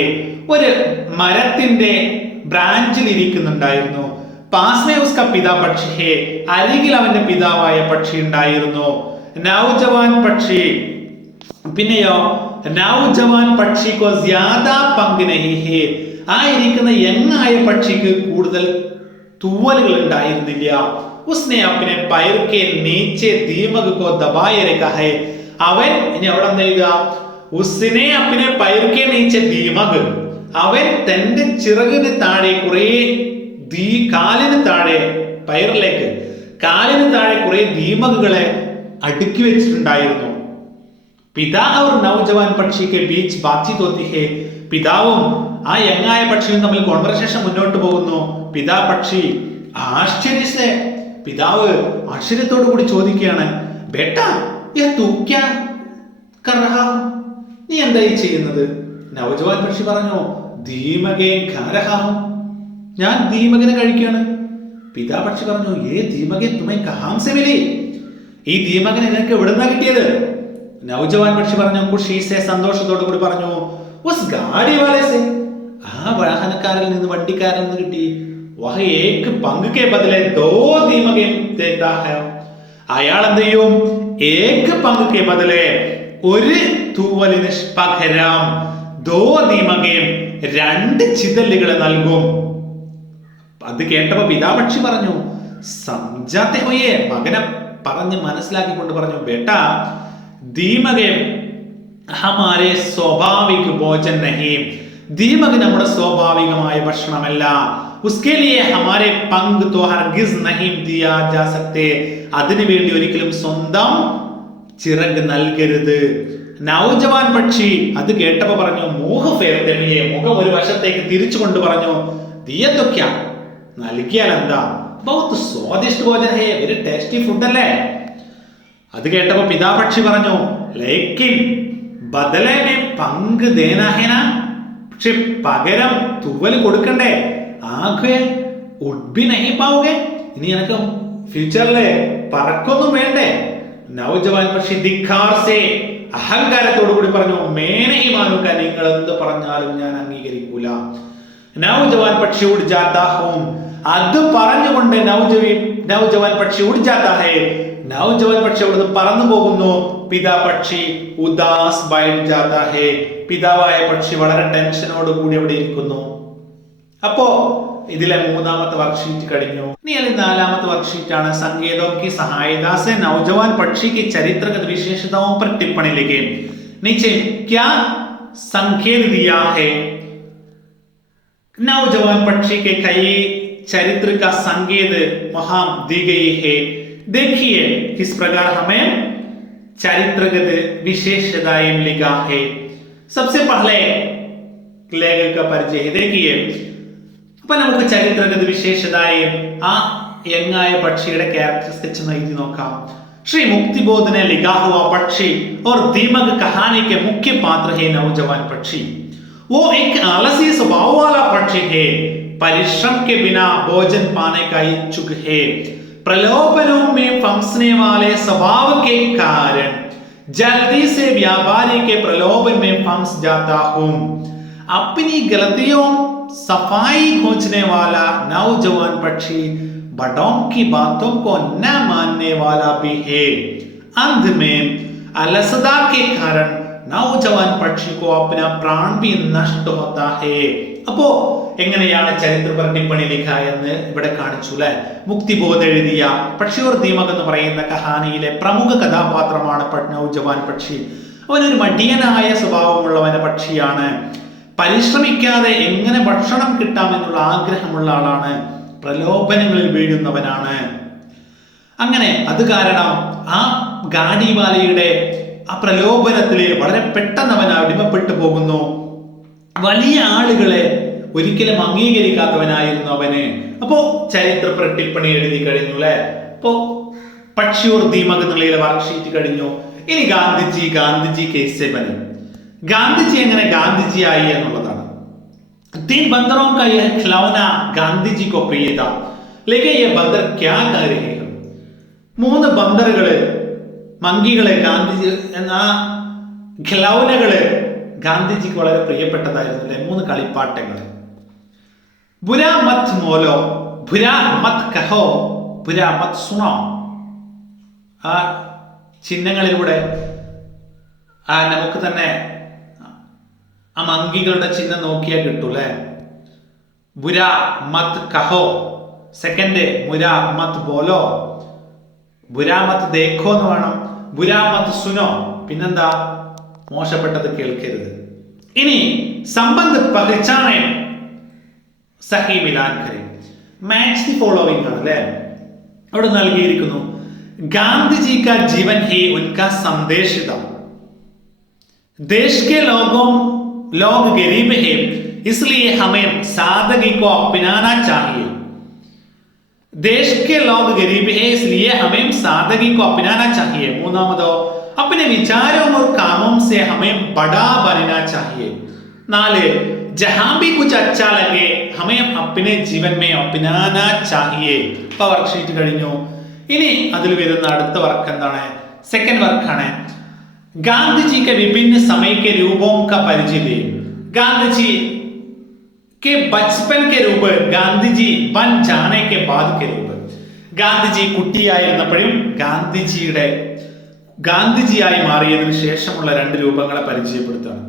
ഒരു മരത്തിന്റെ ബ്രാഞ്ചിൽ ഇരിക്കുന്നുണ്ടായിരുന്നു പാസ്മേ ഉസ്കാ പിതാ പക്ഷി ഹേ അരികിൽ അവന്റെ പിതാവായ പക്ഷി ഉണ്ടായിരുന്നു നൗജവാൻ പക്ഷി പിന്നെയോ നൗജവാൻ പക്ഷിക്കോ ജ്യാദാ പങ്ക് നഹി ഹേ ആ ഇരിക്കുന്ന യങ്ങായ പക്ഷിക്ക് കൂടുതൽ തൂവലുകൾ ഉണ്ടായിരുന്നില്ല ഉസ്നെ അപ്നെ പൈർ കെ നീച്ചെ ദീമക് കോ ദബായെ രഖാ ഹേ അവൻ ഇനി അവിടെ എന്ത് ചെയ്യുക ഉസ്നെ അപ്പിനെ പൈർക്കെ നീച്ച ദീമക്, അവൻ തന്റെ ചിറകിന് താഴെ കുറെ കാലിന് താഴെ പയറിലേക്ക് കാലിന് താഴെ കുറെ ദീമകുകളെ അടുക്കി വെച്ചിട്ടുണ്ടായിരുന്നു. പിതാ और नौजवान പക്ഷി के बीच बातचीत होती है. പിതാവും ആ യങ്ങായ പക്ഷിയും തമ്മിൽ കോൺവെർസേഷൻ മുന്നോട്ട് പോകുന്നു. പിതാ പക്ഷി ആശ്ചര്യസേ, പിതാവ് ആശ്ചര്യത്തോടു കൂടി ചോദിക്കുകയാണ്, ബേട്ടാ യേ തൂ ക്യാ കർ രഹാ ഹോ, നീ എന്തായി ചെയ്യുന്നത്? നൗജവാൻ പക്ഷി പറഞ്ഞു, ദീമകേ ഖാ രഹാ ഹോ, ഞാൻ ദീമകനെ കഴിക്കുകയാണ്. പിതാ പക്ഷി പറഞ്ഞു, ഏ ദീമകെ തുമേ കഹാം സെ മിലി, ഈ ദീമകനെ നിനക്ക് എവിടുന്നാ കിട്ടിയത്? നൗജവാൻ പക്ഷി പറഞ്ഞു, ഖുഷീസെ, സന്തോഷത്തോടു കൂടി പറഞ്ഞു, ഉസ് ഗാഡി വാലെ സെ, ആ വാഹനക്കാരിൽ നിന്ന്, വണ്ടിക്കാരിൽ നിന്ന് കിട്ടി. വഹ ഏക് പങ്ക് കെ ബദലെ ദോ ദീമകെ ദേതാ ഹൈ, അയാൾ എന്ത് ചെയ്യും? ഏക് പങ്ക് കെ ബദലെ, ഒരു തൂവലിന് പകരം ദോ ദീമകെ, രണ്ട് ചിതലുകളെ നൽകും. അത് കേട്ടപ്പോ പിതാപക്ഷി പറഞ്ഞു, സംജാത്തെ ഹോയേ, മകനെ പറഞ്ഞ് മനസ്സിലാക്കിക്കൊണ്ട് പറഞ്ഞു, ബേട്ടാ ദീമകെ ഹമാരെ സ്വാഭാവിക ഭോജൻ നഹീ, ദീമക് നമ്മുടെ സ്വാഭാവികമായ ഭക്ഷണമല്ല. ഉസ്കെ ലിയേ ഹമാരെ പങ്ക് തോ ഹർഗിസ് നഹീം ദിയാ ജാ സക്തേ, അതിനു വേണ്ടി ഒരിക്കലും സ്വന്തം ചിറക് നൽകരുത്. നൗജവാൻ പക്ഷി അത് കേട്ടപ്പോ പറഞ്ഞു, മൂഹ ഫേർതെമിയെ, മുഖം ഒരു വശത്തേക്ക് തിരിച്ചുകൊണ്ട് പറഞ്ഞു, ദിയത്തൊക്ക, നൽകിയാൽ എന്താ, ബഹുത് സ്വാദിഷ്ട ഭോജന ഹേ, വെരി ടേസ്റ്റി ഫുഡ് അല്ലേ. അത് കേട്ടപ്പോ പിതാപക്ഷി പറഞ്ഞു, ലേക്കിൻ ബദലേ മേ പങ്ക് ദേനാ ഹേ നാ, പക്ഷെ പകരം തൂവല് കൊടുക്കണ്ടേ? ആകെ ഉഡ്ബി നഹി പാവുകെ, ഇനി എനക്ക് ഫ്യൂച്ചറിലെ പറക്കൊന്നും വേണ്ടേ? നൗജവാൻ പക്ഷി ധിക്കാർ സേ, അഹങ്കാരത്തോടു കൂടി പറഞ്ഞു, മേനഹി മാനുക, നിങ്ങൾ എന്ത് പറഞ്ഞാലും ഞാൻ അംഗീകരിക്കൂല. നൗജവാൻ പക്ഷി ഉഡ് ജാതാ ഹൂം, അത് പറഞ്ഞുകൊണ്ട് നൗജവാൻ പക്ഷി ഉഡ് ജാതാ ഹേ, നൗജവാൻ പക്ഷി അവിടുന്ന് പറന്നു പോകുന്നു. പിതാ പക്ഷി ഉദാസ് ബൈഠ് ജാതാ ഹേ, പിതാവായ പക്ഷി വളരെ ടെൻഷനോട് കൂടി അവിടെ ഇരിക്കുന്നു. അപ്പോ ഇതിലെ മൂന്നാമത്തെ വർക്ക്ഷീറ്റ് കഴിഞ്ഞു. ഇനി അതിൽ നാലാമത്തെ വർക്ക്ഷീറ്റ് ആണ് संकेतों की सहायता से नौजवान पक्षी की चरित्रगत विशेषताओं पर टिप्पणी लिखें. नीचे क्या संकेत दिया है? नौजवान पक्षी के कई चरित्र का संकेत वहां दी गई है. देखिए किस प्रकार हमें चरित्रगत विशेषताएं लिखा है. सबसे पहले लेखक का परिचय देखिए. അപ്പൊ നമുക്ക് ചരിത്രഗത വിശേഷതായും ആ യങ്ങായ പക്ഷിയുടെ ക്യാരക്ടറിസ്റ്റിക്സ് എഴുതി നോക്കാം. श्री मुक्तिबोध ने लिखा हुआ पक्षी और दीमक कहानी के मुख्य पात्र है नौजवान पक्षी. वो एक आलसी स्वभाव वाला पक्षी है, परिश्रम के बिना भोजन पाने का इच्छुक है, प्रलोभनों में फंसने वाले स्वभाव के कारण जल्दी से व्यापारी के प्रलोभन में फंस जाता हूं. अपनी गलतियों सफाई खोजने वाला नौजवान पक्षी बड़ों की बातों को न मानने वाला भी है. अंत में अलसता के कारण नौजवान पक्षी को अपना प्राण भी नष्ट होता है. അപ്പോ എങ്ങനെയാണ് ചരിത്രപര ടിപ്പണി ലിഖ എന്ന് ഇവിടെ കാണിച്ചു അല്ലെ. മുക്തിബോധ എഴുതിയ പക്ഷി ഓർ ദീമക് എന്ന് പറയുന്ന കഹാനിയിലെ പ്രമുഖ കഥാപാത്രമാണ് നൗജവാൻ പക്ഷി. അവനൊരു മടിയനായ സ്വഭാവമുള്ളവന പക്ഷിയാണ്. പരിശ്രമിക്കാതെ എങ്ങനെ ഭക്ഷണം കിട്ടാമെന്നുള്ള ആഗ്രഹമുള്ള ആളാണ്. പ്രലോഭനങ്ങളിൽ വീഴുന്നവനാണ്. അങ്ങനെ അത് കാരണം ആ ഗാഡിവാലയുടെ ആ പ്രലോഭനത്തില് വളരെ പെട്ടെന്ന് അവൻ അടിമപ്പെട്ടു പോകുന്നു. വലിയ ആളുകളെ ഒരിക്കലും അംഗീകരിക്കാത്തവനായിരുന്നു അവന്. അപ്പോ ചരിത്ര ടിപ്പണി എഴുതി കഴിഞ്ഞു അല്ലെ. അപ്പോ പക്ഷിയൂർ ദീമക് എന്നുള്ള വർക്ക്ഷീറ്റ് കഴിഞ്ഞു. ഇനി ഗാന്ധിജി കേസെ ബനി. ഗാന്ധിജി എങ്ങനെ ഗാന്ധിജിയായി എന്നുള്ളതാണ്. तीन बंदरों का यह खिलौना गांधी जी को प्रिय था, लेकिन ये बंदर क्या कर रहे हैं? മൂന്ന് ബന്ദറുകള്, മങ്കികള്, ഗാന്ധിജി എന്ന ഖിലൗനകള് ഗാന്ധിജിക്ക് വളരെ പ്രിയപ്പെട്ടതായിരുന്നു അല്ലെ. മൂന്ന് കളിപ്പാട്ടങ്ങള്. ബുരാ മത് മോലോ, ബുരാ മത് കഹോ, ബുരാ മത് സുണോ. ആ ചിഹ്നങ്ങളിലൂടെ നമുക്ക് തന്നെ ആ മങ്കികളുടെ ചിഹ്നം നോക്കിയാൽ കിട്ടൂല്ലേ. ബുരാ മത് കഹോ, സെക്കൻഡ് ബുരാ മത് ബോലോ, ബുരാ മത് ദേഖോ എന്ന് വേണം, ബുരാ മത് സുനോ, പിന്നെന്താ മോശപ്പെട്ടത് കേൾക്കരുത്. ഇനി സംബന്ധ പഹചാനെ സഹി മിലാൻ കരെ, മാച്ച് ദി ഫോളോവിംഗ് ആണ് അല്ലേ. അവിടെ നൽകിയിരിക്കുന്നു गांधी का जीवन ही उनका संदेश था. देश के लोग गरीब हैं, इसलिए हमें सादगी को अपनाना चाहिए. देश के लोग गरीब हैं, इसलिए हमें सादगी को अपनाना चाहिए. മൂന്നാമതോ अपने विचारों और कामों से हमें बड़ा बनना चाहिए. नाले जहां भी कुछ अच्छा लगे हमें अपने जीवन में अपनाना चाहिए. ഇപ്പോൾ വർക്ക്ഷീറ്റ് കഴിഞ്ഞു. ഇനി അതിൽ വരുന്ന അടുത്ത വർക്ക് എന്താണ്? സെക്കൻഡ് വർക്കാണ് गांधी के विभिन्न समय के रूपों का परिचय दे. गांधी जी के बचपन के रूप, गांधी जी बन जाने के बाद के रूप. ഗാന്ധിജി കുട്ടിയായിരുന്നപ്പോഴും ഗാന്ധിജിയായി മാറിയതിനു ശേഷമുള്ള രണ്ട് രൂപങ്ങളെ പരിചയപ്പെടുത്താണ്.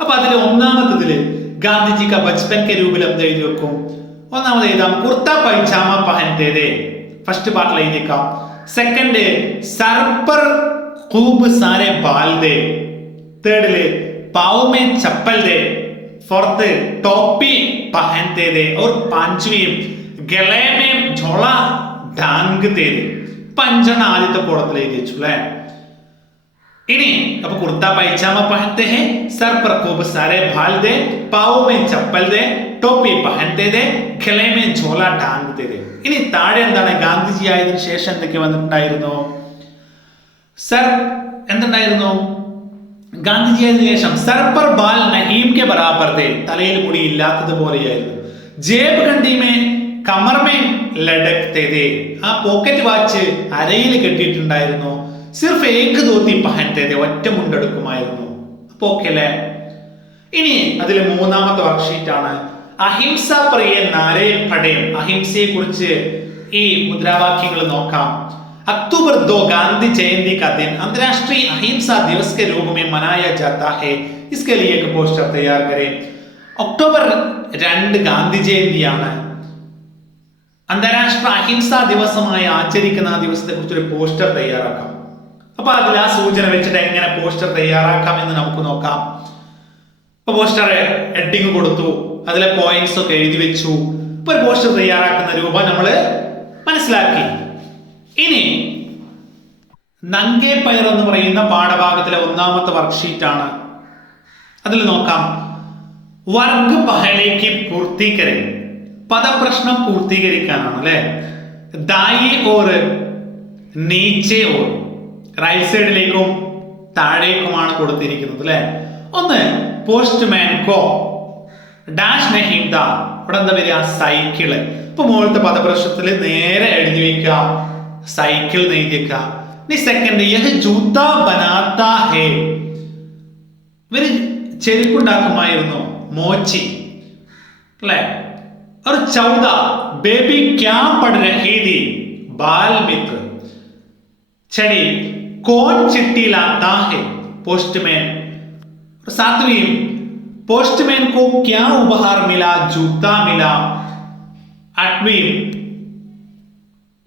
അപ്പൊ അതിൽ ഒന്നാമത്തതില് ഗാന്ധിജി का बचपन के रूप എന്ത് എഴുതി വെക്കും? ഒന്നാമത് എഴുതാം കുർത്ത പൈജാമ പഹൻതേ थे. ഫസ്റ്റ് പാർട്ടിൽ എഴുതിക്കാം. സെക്കൻഡ് സർ पर खूब सारे बाल दे. തേർഡില് पाँव में चप्पल दे. फोर्थ टोपी पहनते थे. और पांचवी गले में झोला ढांगते थे. पंचण ആദ്യത്തെ കോളത്തിൽ എഴുതി വെച്ചു അല്ലേ. ഇനി അപ്പൊ കുർത്ത പൈജാമ पहनते हैं, सर पर खूब सारे बाल दे, पाँव में चप्पल दे, टोपी पहनते थे, गले में झोला ढांगते थे. ഇനി താഴെ എന്താണ്? ഗാന്ധിജി ആയതിനു ശേഷം എന്തൊക്കെ വന്നിട്ടുണ്ടായിരുന്നു? സർ എന്തുണ്ടായിരുന്നു? ഗാന്ധിജി ആയതിനു ശേഷം സർ പർ ബാൽ നഹീം കെ ബറാബർ തേ, തലയിൽ മുടി ഇല്ലാത്തതുപോലെയായിരുന്നു. ജേബ് ഗണ്ഡി മേ കമർ മേ ലടക്തേ തേ, ആ പോക്കറ്റ് വാച്ച് അരയിൽ കെട്ടിയിട്ടുണ്ടായിരുന്നു. സിർഫ് ഏക് ധോത്തി പഹൻതേ തേ, ഒറ്റ മുണ്ടെടുക്കുമായിരുന്നു. അപ്പൊ ഓക്കെ അല്ലേ. ഇനി അതിൽ മൂന്നാമത്തെ വർക്ക്ഷീറ്റ് ആണ് അഹിംസ പ്രിയ നാരേ പടയും. അഹിംസയെ കുറിച്ച് ഈ മുദ്രാവാക്യങ്ങൾ നോക്കാം. अक्टूबर 2 गांधी जयंती का दिन अंतर्राष्ट्रीय अहिंसा दिवस के रूप में मनाया जाता है. इसके लिए एक पोस्टर तैयार करें. ഒക്ടോബർ 2 ഗാന്ധി ജയന്തിയാണ്. അന്താരാഷ്ട്ര അഹിംസാ ദിവസമായി ആചരിക്കുന്ന ആ ദിവസത്തെ കുറിച്ച് ഒരു പോസ്റ്റർ തയ്യാറാക്കാം. അപ്പൊ അതിൽ ആ സൂചന വെച്ചിട്ട് എങ്ങനെ പോസ്റ്റർ തയ്യാറാക്കാം എന്ന് നമുക്ക് നോക്കാം. ഇപ്പൊ പോസ്റ്റർ ഹെഡിങ് കൊടുത്തു, അതിലെ പോയിന്റ്സ് ഒക്കെ എഴുതി വെച്ചു. ഇപ്പൊ ഒരു പോസ്റ്റർ തയ്യാറാക്കുന്ന രൂപം നമ്മൾ മനസ്സിലാക്കി. ഇനി നംഗേ പയർ എന്ന് പറയുന്ന പാഠഭാഗത്തിലെ ഒന്നാമത്തെ വർക്ക്ഷീറ്റ് ആണ്. അതിൽ നോക്കാം വർഗ് പഹലേക്ക് പൂർത്തീകരണം, പദപ്രശ്നം പൂർത്തീകരിക്കാനാണ് അല്ലെ. ദായി ഓർ നീച്ചെ ഓർ, റൈറ്റ് സൈഡിലേക്കും താഴേക്കുമാണ് കൊടുത്തിരിക്കുന്നത് അല്ലെ. ഒന്ന് പോസ്റ്റ്മാൻ കോ ഡാഷ് നഹീം ദാ, ഇവിടെ എന്താ വരിക? സൈക്കിള്. ഇപ്പൊ മുകളിലത്തെ പദപ്രശ്നത്തിൽ നേരെ എഴുതി വെക്കുക സൈക്കിൾ എഴുതിയേക്ക. ഇനി സെക്കൻഡ് യഹ് ജൂത്ത ബനാത്ത ഹേ, ഇവര് ചെരുപ്പുണ്ടാക്കുമായിരുന്നു. മോച്ചി അല്ലെ. और 14 बेबी क्या पढ़ रही थी? बाल मित्र. छठी कौन चिट्ठी लाता है? पोस्टमैन. 7वीं पोस्टमैन को क्या उपहार मिला? जूता मिला. 8वीं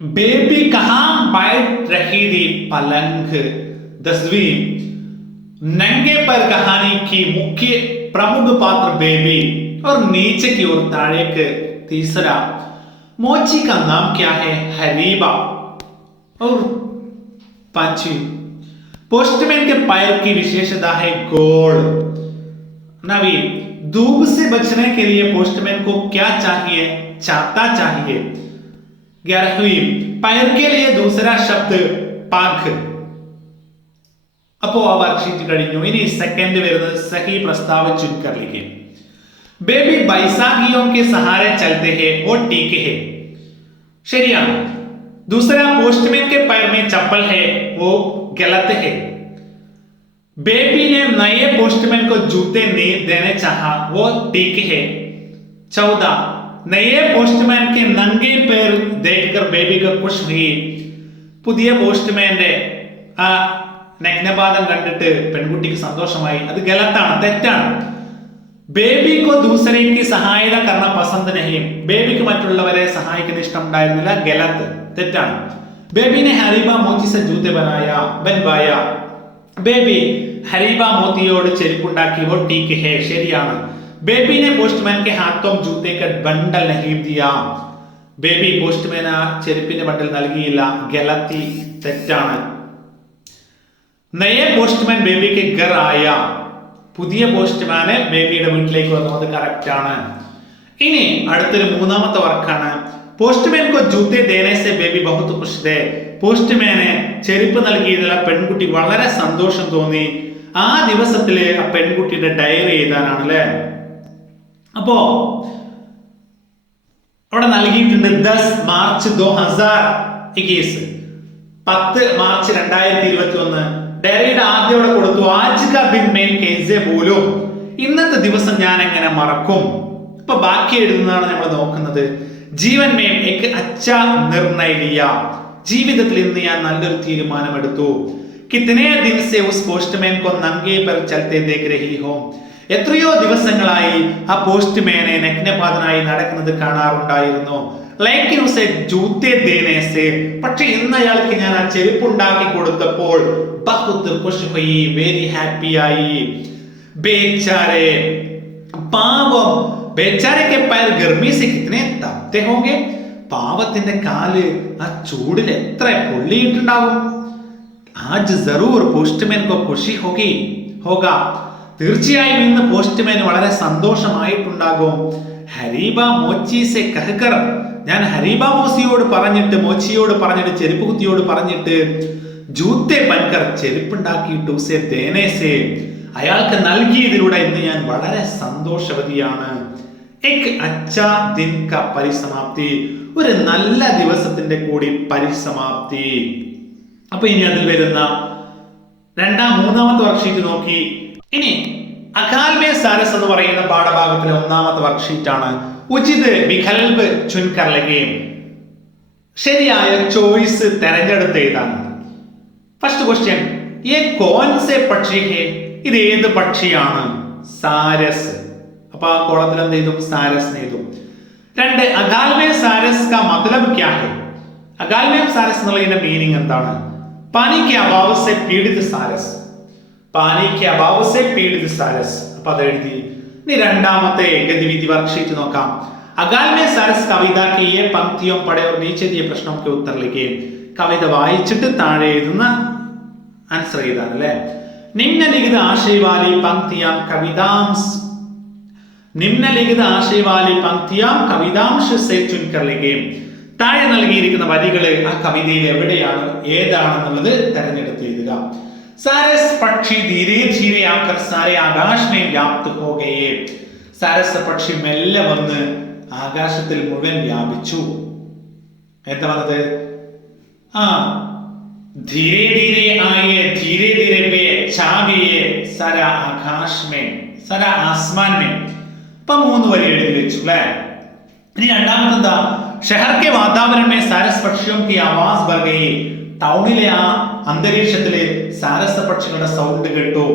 बेबी कहां बैठ रही थी? पलंग. 10वीं नंगे पर कहानी की मुख्य प्रमुख पात्र बेबी. और नीचे की ओर ताड़ेक. तीसरा मोची का नाम क्या है? हरीबा. और 5वीं पोस्टमैन के पैर की विशेषता है गोल. 9वीं धूप से बचने के लिए पोस्टमैन को क्या चाहिए? छाता चाहिए. 11वीं पैर के लिए दूसरा शब्द पाख. അപ്പോ ആ വർക്ക്ഷീറ്റ് കഴിഞ്ഞു. ഇനി സെക്കൻഡ് വരുന്നത് സഹി പ്രസ്താവ ചുൻകർ ലിഖേ. बेबी बैसाखियों के सहारे चलते हैं वो ठीक है. ശരിയാണ്. दूसरा पोस्टमैन के पैर में चप्पल है वो गलत है. बेबी ने नए पोस्टमैन को जूते नहीं देने चाहा वो ठीक है. 14 नए पोस्टमैन के नंगे पैर देखकर बेबी को खुश हुई. പുതിയ പോസ്റ്റ്മാന്റെ ആ നഗ്നപാദം കണ്ടിട്ട് പെൺകുട്ടിക്ക് സന്തോഷമായി. അത് ഗലത്താണ്, തെറ്റാണ്. ബേബി കോ ദൂസരെ കി സഹായത കർണ പസന്ത് നഹീ, ബേബിക്ക് മറ്റുള്ളവരെ സഹായിക്കുന്ന ഇഷ്ടം ഉണ്ടായിരുന്നില്ല. ഗലത്ത്, തെറ്റാണ്. ബേബി നെ ഹരീബ മോച്ചി സെ ജൂത്തെ ബൻവായ. ബേബി ഹരീബ മോത്തിയോട് ചെരുപ്പുണ്ടാക്കി വോ ടീക്ക് ഹേ, ശരിയാണ്. ബേബിനെ പോസ്റ്റ്മാൻ കെ ഹാത്തോം ജൂത്തേ ക ബണ്ടൽ നഹീ ദിയാ, ബേബി പോസ്റ്റ്മാൻ ആ ചെരുപ്പിന്റെ ബണ്ടൽ നൽകിയില്ല, ഗലത്തി, തെറ്റാണ്. നയേ പോസ്റ്റ്മാൻ ബേബി കെ ഘർ ആയ, പുതിയ പോസ്റ്റ്മാന് ബേബിയുടെ വീട്ടിലേക്ക് വന്നു, അത് കറക്റ്റ് ആണ്. ഇനി അടുത്തൊരു മൂന്നാമത്തെ വർക്കാണ്. പോസ്റ്റ്മാൻ കോ ജൂത്തേ ദേനെ സെ ബേബി ബഹുത് ഖുശ് ഥേ, പോസ്റ്റ്മാന് ചെരുപ്പ് നൽകിയതിൽ ആ പെൺകുട്ടി വളരെ സന്തോഷം തോന്നി. ആ ദിവസത്തില് ആ പെൺകുട്ടിയുടെ ഡയറി എഴുതാനാണ് അല്ലെ. അപ്പോ അവിടെ നൽകിയിട്ടുണ്ട് 10 മാർച്ച് 2021, 10 മാർച്ച് 2021. ഡയറിയുടെ ആദ്യം അവിടെ കൊടുത്തു ആജ് കാ ദിൻ മേ കൈസെ ഭൂലൂം, ഇന്നത്തെ ദിവസം ഞാൻ എങ്ങനെ മറക്കും. ഇപ്പൊ ബാക്കി എഴുതുന്നതാണ് നമ്മൾ നോക്കുന്നത്. ജീവൻ മേ എക് അച്ഛാ നിർണയ ലിയാ, ജീവിതത്തിൽ ഇന്ന് ഞാൻ നല്ലൊരു തീരുമാനമെടുത്തു. കിത്തനെ ദിൻ സെ ഉസ് പോസ്റ്റ്മാൻ കോ നംഗേ പർ ചൽത്തെ ദേഖ് രഹി ഹോ, എത്രയോ ദിവസങ്ങളായി ആ പോസ്റ്റ്മാനെ നഗ്നപാതനായി നടക്കുന്നത് കാണാറുണ്ടായിരുന്നു. ലൈക്കിൻ ഉസെ ജൂത്തേ ദേനെ സെ, പക്ഷെ ഇന്ന് അയാൾക്ക് ഞാൻ ആ ചെരുപ്പുണ്ടാക്കി കൊടുത്തപ്പോൾ ബഹുത് ഖുശ് ഹുയി, വെരി ഹാപ്പി ആയി. ബേച്ചാരെ, പാവം, ബേച്ചാരെ കെ പൈർ ഗർമി സെ കിതനെ തപ്തെ ഹോംഗെ, പാവത്തിന്റെ കാല് ആ ചൂടിൽ എത്ര പൊള്ളിയിട്ടുണ്ടാവും. ആജ് ജറൂർ പോസ്റ്റ്മാൻ കോ ഖുശി ഹോഗി ഹോഗാ, തീർച്ചയായും ഇന്ന് പോസ്റ്റ്മാൻ വളരെ സന്തോഷമായിട്ടുണ്ടാകും. ഹരീബ മോച്ചി സെ കഹ്കർ, ഞാൻ ഹരീബ മോച്ചിയോട് പറഞ്ഞിട്ട് ചെരുപ്പ് കുത്തിയോട് പറഞ്ഞിട്ട് ജൂത്തെ ബൻകർ, ചെരുപ്പുണ്ടാക്കിയിട്ട് ഉസേ ദേനെ സെ, അയാൾക്ക് നൽകിയതിലൂടെ ഇന്ന് ഞാൻ വളരെ സന്തോഷവതിയാണ്. എക് അച്ഛാ ദിൻ കാ പരിസമാപ്തി, ഒരു നല്ല ദിവസത്തിന്റെ കൂടി പരിസമാപ്തി. അപ്പൊ ഇനി അതിൽ വരുന്ന മൂന്നാമത്തെ വർക്ക്ഷീറ്റ് നോക്കി. ഇനി അകാൽമേ സാരസ് എന്ന് പറയുന്ന പാഠഭാഗത്തിലെ ഒന്നാമത്തെ വർക്ക്ഷീറ്റ് ആണ്. ഉചിത് വികൽപ് ചുൻകർ ലഗേ, ശരിയായ ചോയ്സ് തെരഞ്ഞെടുത്ത് എഴുതാനാണ്. ഫസ്റ്റ് ക്വസ്റ്റ്യൻ, യേ കോൻ സെ പക്ഷി ഹേ, ഇത് ഏത് പക്ഷിയാണ്? സാരസ്. അപ്പൊ ആ കോളത്തിൽ എന്ത് ചെയ്തു? സാരസ് എഴുതും. 2, അകാൽമേ സാരസ് കാ മത്ലബ് ക്യാ ഹേ, അകാൽമേ സാരസ് എന്നുള്ളതിന്റെ മീനിങ് എന്താണ്? പാനി കെ അഭാവ് സെ പീഡിത് സാരസ്, പാനി കെ അഭാവ് സെ പീഡിത് സാരസ്. അപ്പൊ അത് എഴുതി. ഇനി രണ്ടാമത്തെ ഗതിവിധി വർക്ക്ഷീറ്റ് നോക്കാം. അകാൽമേ സാരസ് കവിത കി യേ പംക്തിയോं पढ़े और नीचे दिए प्रश्नों के उत्तर लिखिए. കവിത വായിച്ചിട്ട് താഴെ എഴുതുന്ന ആൻസർ എഴുതാൻ അല്ലേ. നിമ്നലിഖിത ആശയ വാലി പംക്തിയാം കവിതാംശ, നിമ്നലിഖിത ആശയ വാലി പംക്തിയാം കവിതാംശ സെ ചുൻകർ ലിഖിए. താഴെ നൽകിയിരിക്കുന്ന വരികൾ ആ കവിതയിൽ എവിടെയാണ്, ഏതാണെന്നുള്ളത് തെരഞ്ഞെടുത്ത് എഴുതുക. സാരസ് പക്ഷി ധീരെ ധീരെ ആക്കർ സാരെ ആകാശ് മേ വ്യാപ്ത് ഹോ ഗയേ, സാരസ് പക്ഷി മെല്ലെ വന്ന് ആകാശത്തിൽ മുഴുവൻ വ്യാപിച്ചു. എന്താ പറഞ്ഞത്? धीरे धीरे आए धीरे धीरे पे छा गए सारा आकाश में सारा आसमान में. ഇപ്പൊ 3 വരി എഴുതി വെച്ചു അല്ലേ. ഇനി രണ്ടാമത്തെ എന്താ? शहर के वातावरण में सारस पक्षियों की आवाज बढ़ गई, ടൗണിലെ ആ അന്തരീക്ഷത്തിലെ സാരസ പക്ഷികളുടെ സൗണ്ട് കേട്ടു.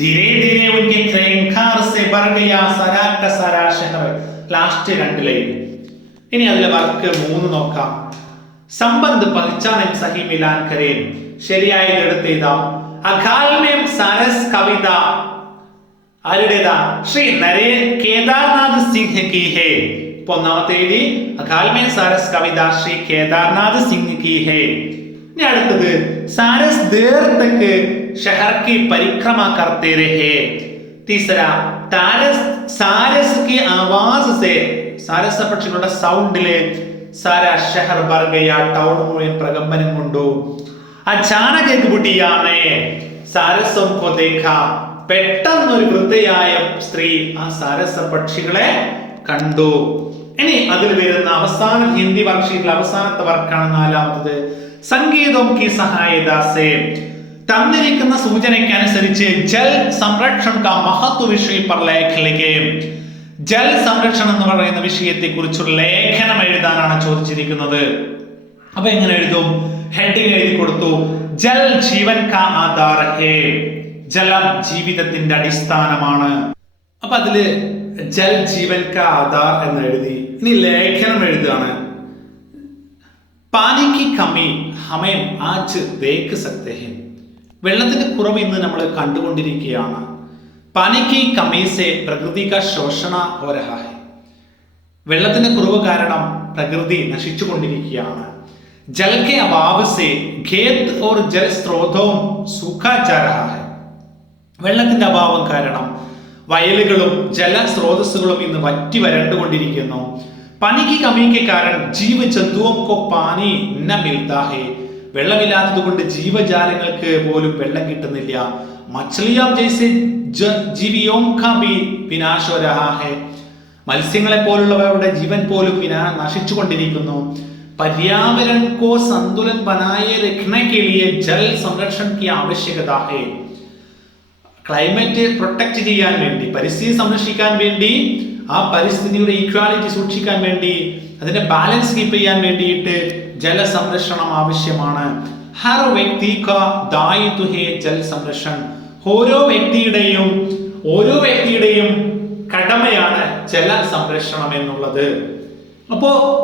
धीरे धीरे उनके ख्रेंखार से बढ़ गया सारा का सारा शहर. Last 2 line. ഇനി അതിലെ വർക്ക് 3 നോക്കാം. സംബന്ധ പഹചാനം സഹി മിലാൻ കരേൻ, ശരിയായി എടുത്ത് എഴുതാം. അകാൽമേം സാരസ് കവിത ആരുടേതാ? ശ്രീ കേദാർനാഥ് സിംഗ് കി ഹേ. ഒന്നാമത്തെ എഴുതി അകാൽമേം സാരസ് കവിത ശ്രീ കേദാർനാഥ് സിംഗ് കി ഹേ. ഇനി അടുത്തത് സാരസ് ദേർ തക്ക് ഷഹർ की परिक्रमा करते रहे. तीसरा सारस की आवाज से സാരസ പക്ഷികളുടെ സൗണ്ടിലെ सारा शहर भर गया, ടൗൺ മുഴുവൻ പ്രകമ്പനം കൊണ്ടു. അചാനക് एक बुढ़िया ने सारसों को देखा, പെട്ടെന്ന് ഒരു വൃദ്ധയായ സ്ത്രീ ആ സാരസ പക്ഷികളെ കണ്ടു. ഇനി അതിൽ വരുന്ന അവസാന ഹിന്ദി വർക്ക്ഷീറ്റിൽ അവസാനത്തെ വർക്കാണ് 4ാമത്തത്. സംഗീതം की सहायता से, തന്നിരിക്കുന്ന സൂചനയ്ക്ക് അനുസരിച്ച് ജൽ സംരക്ഷൺ കാ മഹത്വ വിഷയ पर लेख लिखे. ജൽ സംരക്ഷണം എന്ന് പറയുന്ന വിഷയത്തെ കുറിച്ചുള്ള ലേഖനം എഴുതാനാണ് ചോദിച്ചിരിക്കുന്നത്. അപ്പൊ എങ്ങനെ എഴുതും? ഹെഡിങ് എഴുതി കൊടുത്തു, ജൽ ജീവൻ കാ ആധാർ ഹേ, ജലം ജീവിതത്തിന്റെ അടിസ്ഥാനമാണ്. അപ്പൊ അതില് ജൽ ജീവൻ കാ ആധാർ എന്ന് എഴുതി. ഇനി ലേഖനം എഴുതുകയാണ്. പാനി की कमी हमें आज देख सकते हैं, വെള്ളത്തിന്റെ കുറവ് ഇന്ന് നമ്മൾ കണ്ടുകൊണ്ടിരിക്കുകയാണ്. പാനിക്ക് കമീസെ പ്രകൃതി കാ ശോഷണ ഹോ രഹാ ഹൈ. വെള്ളത്തിന്റെ കുറവ് കാരണം പ്രകൃതി നശിച്ചുകൊണ്ടിരിക്കുകയാണ്. ജൽ കെ അഭാവ് സെ ഖേത് ഓർ ജൽ സ്രോതവും സൂഖാ ജാ രഹാ ഹൈ. വെള്ളത്തിന്റെ അഭാവം കാരണം വയലുകളും ജലസ്രോതസ്സുകളും ഇന്ന് വറ്റി വരണ്ടുകൊണ്ടിരിക്കുന്നു. പനിക്ക് കമിക്ക് കാരണം ജീവജന്തുവും കോ പാനി ന മിൽതാ ഹൈ. വെള്ളമില്ലാത്തത് കൊണ്ട് ജീവജാലങ്ങൾക്ക് പോലും വെള്ളം കിട്ടുന്നില്ല. മച്ഛലിയാം ജൈസെ ജീവിയോം കാ ഭി വിനാശ ഹോ രഹാ ഹൈ. മത്സ്യങ്ങളെ പോലുള്ളവരുടെ ജീവൻ പോലും നശിച്ചുകൊണ്ടിരിക്കുന്നു. पर्यावरण को संतुलन बनाए रखने के लिए जल संरक्षण की आवश्यकता है. ക്ലൈമറ്റ് പ്രൊട്ടക്ട് ചെയ്യാൻ വേണ്ടി, പരിസ്ഥിതി സംരക്ഷിക്കാൻ വേണ്ടി, ആ പരിസ്ഥിതിയുടെ ഈക്വാലിറ്റി സൂക്ഷിക്കാൻ വേണ്ടി, അതിന്റെ ബാലൻസ് കീപ്പ് ചെയ്യാൻ വേണ്ടിയിട്ട് ജലസംരക്ഷണം ആവശ്യമാണ്. ഹർ വ്യക്തി കാ ദായിത്വ ഹേ ജൽ സംരക്ഷൺ. ഓരോ വ്യക്തിയുടെയും കടമയാണ് ജല സംരക്ഷണം എന്നുള്ളത്. അപ്പോ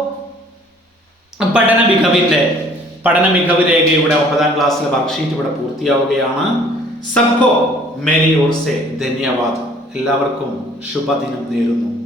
പഠന മികവ് രേഖയുടെ 9ാം ക്ലാസ്സിലെ വർക്ക്ഷീറ്റ് ഇവിടെ പൂർത്തിയാവുകയാണ്. സബ്കോ മേരി ഓർ സെ ധന്യവാദ്. എല്ലാവർക്കും ശുഭദിനം നേരുന്നു.